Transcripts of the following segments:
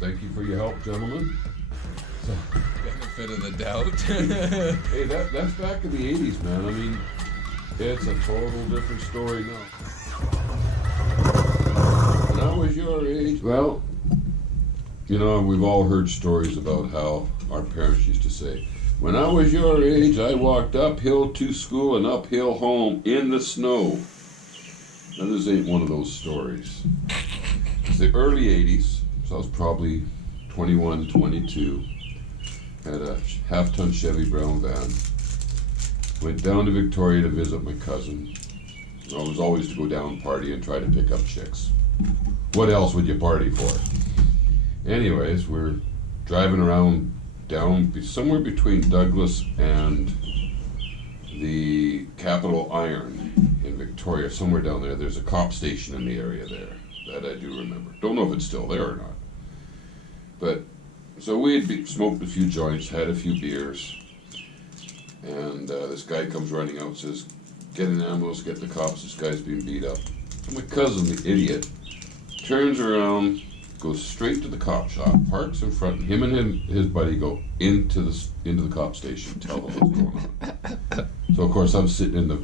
thank you for your help, gentlemen. So, Benefit of the doubt. hey, that's back in the 80s, man. I mean, it's a total different story now. When I was your age, well, you know, we've all heard stories about how our parents used to say, when I was your age, I walked uphill to school and uphill home in the snow. Now, this ain't one of those stories. It's the early 80s, so I was probably 21, 22. Had a half-ton Chevy Brown van. Went down to Victoria to visit my cousin. I was always to go down and party and try to pick up chicks. What else would you party for? Anyways, we're driving around down somewhere between Douglas and the Capitol Iron in Victoria, somewhere down there. There's a cop station in the area there that I do remember. Don't know if it's still there or not. But so we had smoked a few joints, had a few beers, and this guy comes running out and says, "Get an ambulance, get the cops, this guy's being beat up." So my cousin, the idiot, turns around, goes straight to the cop shop, parks in front, and him and his buddy go into the cop station, tell them what's going on. So of course I'm sitting in the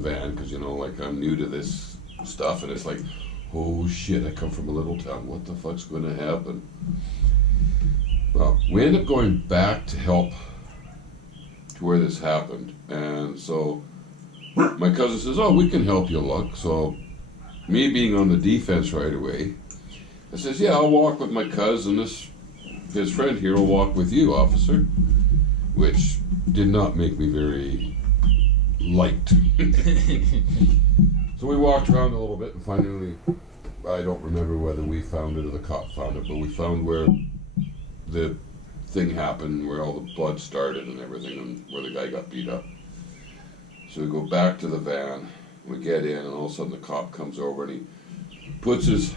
van, because you know, like, I'm new to this stuff, and it's like, oh shit, I come from a little town, what the fuck's going to happen? Well, we end up going back to help to where this happened, and so my cousin says, "Oh, we can help you, look." So me being on the defense right away, I says, "Yeah, I'll walk with my cousin. His friend here will walk with you, officer," which did not make me very liked. So we walked around a little bit, and finally, I don't remember whether we found it or the cop found it, but we found where the thing happened, where all the blood started and everything, and where the guy got beat up. So we go back to the van, we get in, and all of a sudden the cop comes over and he puts his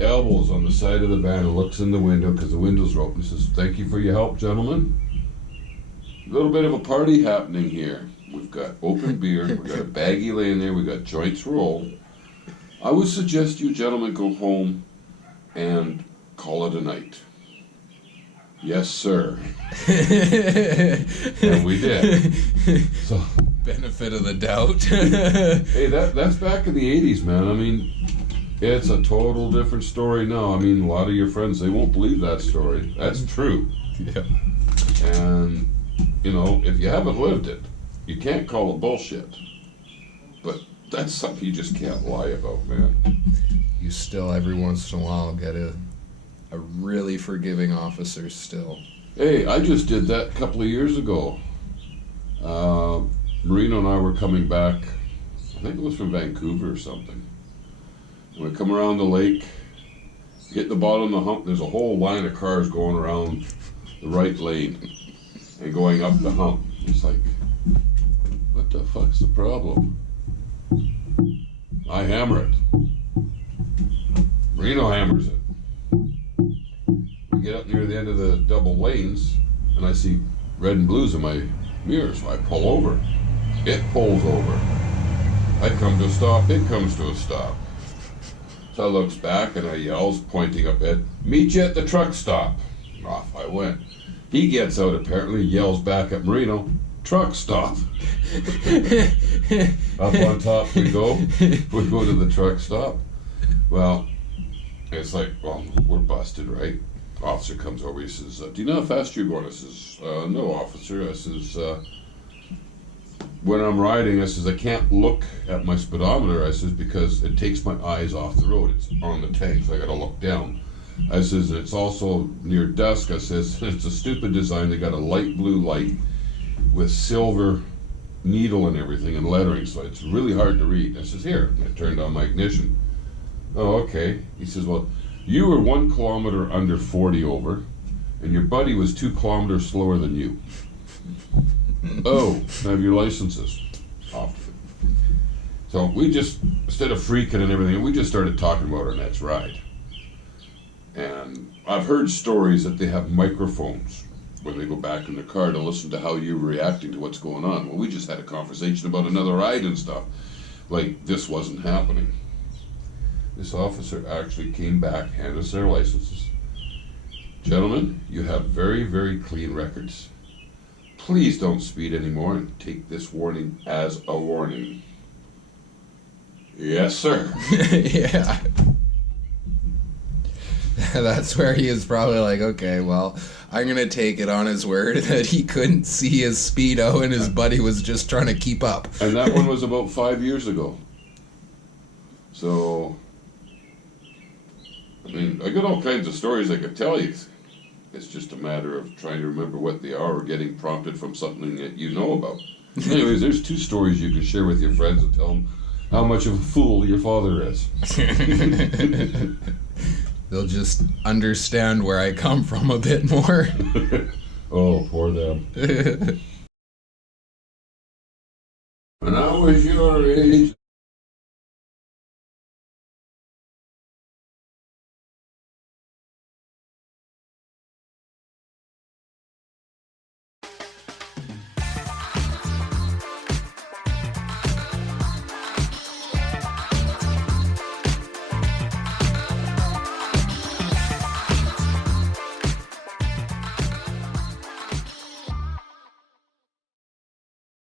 elbows on the side of the van and looks in the window, because the windows are open. He says, "Thank you for your help, gentlemen. A little bit of a party happening here. We've got open beer, we've got a baggie laying there, we've got joints rolled. I would suggest you gentlemen go home and call it a night." Yes, sir. And we did. So, Benefit of the doubt. hey, that's back in the 80s, man. I mean, it's a total different story now. I mean, a lot of your friends, they won't believe that story. That's true. Yeah. And, you know, if you haven't lived it, you can't call it bullshit. But that's something you just can't lie about, man. You still, every once in a while, get a really forgiving officer still. Hey, I just did that a couple of years ago. Marino and I were coming back, I think it was from Vancouver or something. And we come around the lake, hit the bottom of the hump, there's a whole line of cars going around the right lane and going up the hump. It's like, what the fuck's the problem? I hammer it. Marino hammers it. We get up near the end of the double lanes, and I see red and blues in my mirror, so I pull over. It pulls over. I come to a stop, it comes to a stop. So I looks back and I yells, pointing up at, "Meet you at the truck stop." And off I went. He gets out, apparently, yells back at Marino, "Truck stop." Up on top we go. We go to the truck stop. Well, it's like, well, we're busted, right? Officer comes over, he says, "Do you know how fast you're going?" I says, "No, officer." I says, "When I'm riding," I says, "I can't look at my speedometer," I says, "because it takes my eyes off the road. It's on the tank, so I gotta look down." I says, "It's also near dusk." I says, "It's a stupid design. They got a light blue light with silver needle and everything and lettering, so it's really hard to read." I says, "Here." And I turned on my ignition. "Oh, okay." He says, "Well, you were 1 kilometer under 40 over, and your buddy was 2 kilometers slower than you." "Oh, have your licenses?" Off. So we just, instead of freaking and everything, we just started talking about our next ride. And I've heard stories that they have microphones when they go back in the car to listen to how you're reacting to what's going on. Well, we just had a conversation about another ride and stuff. Like, this wasn't happening. This officer actually came back, handed us their licenses, Gentlemen, you have very, very clean records. Please don't speed anymore and take this warning as a warning. Yes, sir. Yeah. That's where he is probably like, okay, well, I'm going to take it on his word that he couldn't see his Speedo and his buddy was just trying to keep up. And that one was about 5 years ago. So, I mean, I got all kinds of stories I could tell you. It's just a matter of trying to remember what they are or getting prompted from something that you know about. Anyways, there's 2 stories you can share with your friends and tell them how much of a fool your father is. They'll just understand where I come from a bit more. Oh, poor them. When I was your age,